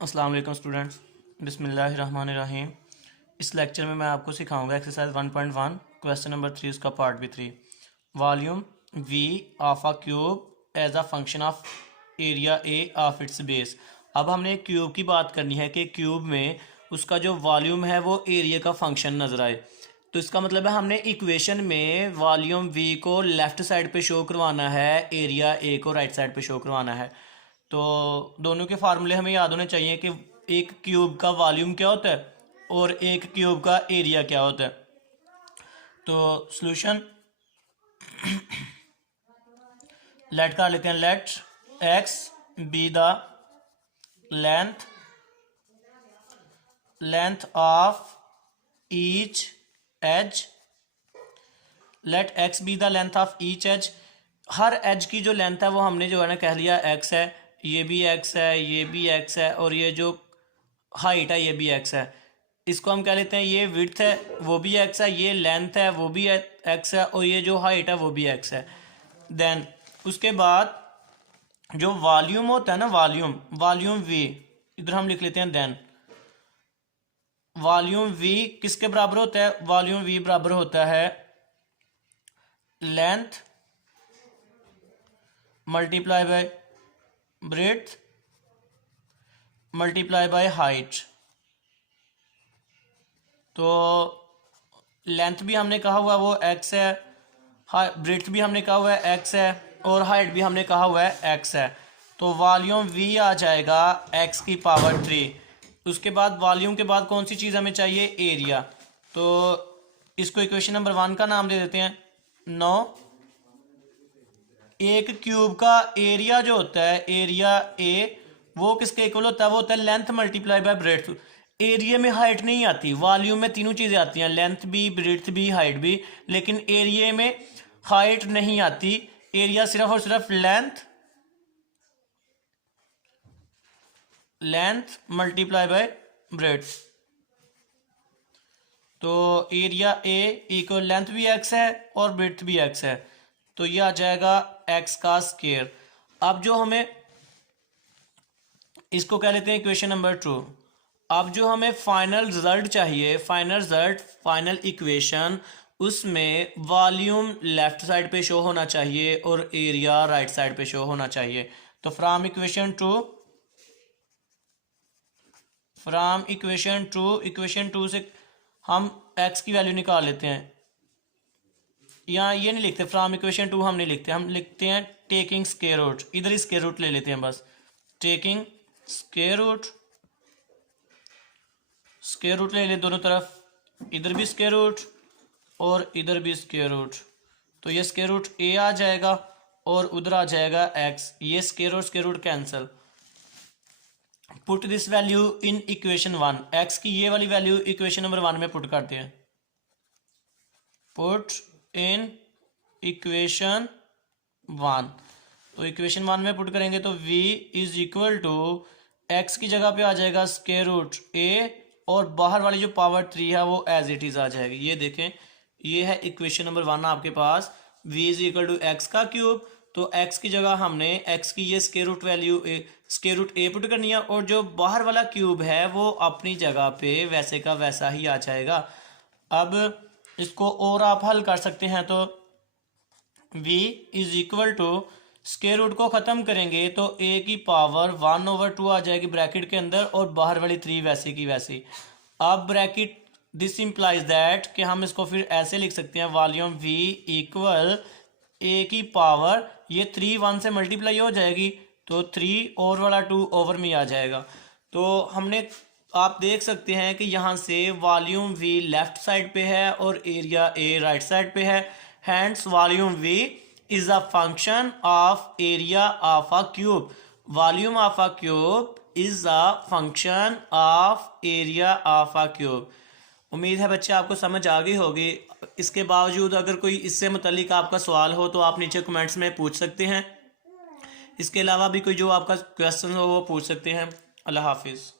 अस्सलाम वालेकुम स्टूडेंट्स, बिस्मिल्लाहिर्रहमानिर्रहीम। इस लेक्चर में मैं आपको सिखाऊंगा एक्सरसाइज 1.1 क्वेश्चन नंबर 3 उसका पार्ट भी 3 volume V of a cube as a function of area A of its base. अब हमने क्यूब की बात करनी है कि क्यूब में उसका जो वॉल्यूम है वो एरिया का फंक्शन नज़र आए। तो इसका मतलब है हमने इक्वेशन में वॉल्यूम वी को लेफ़्ट साइड पे शो करवाना है, एरिया ए को राइट साइड पे शो करवाना है। तो दोनों के फार्मूले हमें याद होने चाहिए कि एक क्यूब का वॉल्यूम क्या होता है और एक क्यूब का एरिया क्या होता है। तो सॉल्यूशन लेट कर लेते हैं। Let X be the length of each edge. Let X be the length of each edge. हर एज की जो लेंथ है वो हमने जो है ना कह लिया एक्स है, ये भी एक्स है, ये भी एक्स है, और ये जो हाइट है ये भी एक्स है। इसको हम कह लेते हैं ये विड्थ है वो भी एक्स है, ये लेंथ है वो भी एक्स है, और ये जो हाइट है वो भी एक्स है। देन उसके बाद जो वॉल्यूम होता है ना, वॉल्यूम वी इधर हम लिख लेते हैं। देन वॉल्यूम वी किसके बराबर होता है? वॉल्यूम वी बराबर होता है length multiply by breadth multiply by height. तो लेंथ भी हमने कहा हुआ है वो एक्स है, ब्रेड्थ भी हमने कहा हुआ है एक्स है, और हाइट भी हमने कहा हुआ है एक्स है। तो वॉल्यूम वी आ जाएगा एक्स की पावर 3। उसके बाद वॉल्यूम के बाद कौन सी चीज़ हमें चाहिए? एरिया। तो इसको इक्वेशन नंबर 1 का नाम दे देते हैं। 9 एक क्यूब का एरिया जो होता है, एरिया ए, वो किसके इक्वल होता है? वो होता है length multiply by breadth. Area में हाइट नहीं आती, वॉल्यूम में तीनों चीज़ें आती हैं, लेंथ भी, ब्रेड्थ भी, हाइट भी, लेकिन एरिया में हाइट नहीं आती। एरिया सिर्फ और सिर्फ लेंथ मल्टीप्लाई बाय ब्रेड्थ। तो एरिया ए इक्वल लेंथ भी एक्स है और ब्रेड्थ भी एक्स है, तो ये आ जाएगा एक्स का स्क्वायर। अब जो हमें इसको कह लेते हैं इक्वेशन नंबर 2। अब जो हमें फाइनल रिजल्ट चाहिए, फाइनल इक्वेशन, उसमें वॉल्यूम लेफ्ट साइड पे शो होना चाहिए और एरिया राइट साइड पे शो होना चाहिए। तो फ्रॉम इक्वेशन टू से हम एक्स की वैल्यू निकाल लेते हैं। यहाँ ये नहीं लिखते, फ्रॉम इक्वेशन 2 हम नहीं लिखते, हम लिखते हैं टेकिंग स्क्वायर रूट। इधर ही स्क्वायर रूट ले लेते हैं बस। टेकिंग स्क्वायर रूट ले लें दोनों तरफ, इधर भी स्क्वायर रूट और इधर भी स्क्वायर रूट। तो ये स्क्वायर रूट ए आ जाएगा और उधर आ जाएगा एक्स। ये square root cancel. Put this value in equation 1। X की ये वाली वैल्यू इक्वेशन नंबर 1 में पुट करते हैं। Put in equation 1। तो इक्वेशन 1 में पुट करेंगे तो v is equal to X की जगह पे आ जाएगा स्क्वायर रूट ए, और बाहर वाली जो पावर 3 है वो एज इट इज आ जाएगी। ये देखें, ये है इक्वेशन नंबर 1 आपके पास। v is equal to X का क्यूब, तो x की जगह हमने x की ये स्क्वायर रूट ए पुट करनी है, और जो बाहर वाला क्यूब है वो अपनी जगह पे वैसे का वैसा ही आ जाएगा। अब इसको और आप हल कर सकते हैं। तो v is equal to square root को ख़त्म करेंगे तो a की पावर 1/2 आ जाएगी ब्रैकेट के अंदर, और बाहर वाली 3 वैसे की वैसी। अब ब्रैकेट दिस इम्प्लाइज दैट कि हम इसको फिर ऐसे लिख सकते हैं, वॉल्यूम v इक्वल a की पावर, ये 3 1 से मल्टीप्लाई हो जाएगी तो 3 और वाला 2 ओवर में आ जाएगा। तो हमने, आप देख सकते हैं कि यहाँ से वॉल्यूम v लेफ्ट साइड पे है और एरिया a राइट साइड पे है। Hence volume v is a function of area of a cube. Volume of a cube is a function of area of a cube. उम्मीद है बच्चे आपको समझ आ गई होगी। इसके बावजूद अगर कोई इससे मुतालिक आपका सवाल हो तो आप नीचे कमेंट्स में पूछ सकते हैं। इसके अलावा भी कोई जो आपका क्वेश्चन हो वो पूछ सकते हैं। अल्लाह हाफिज़।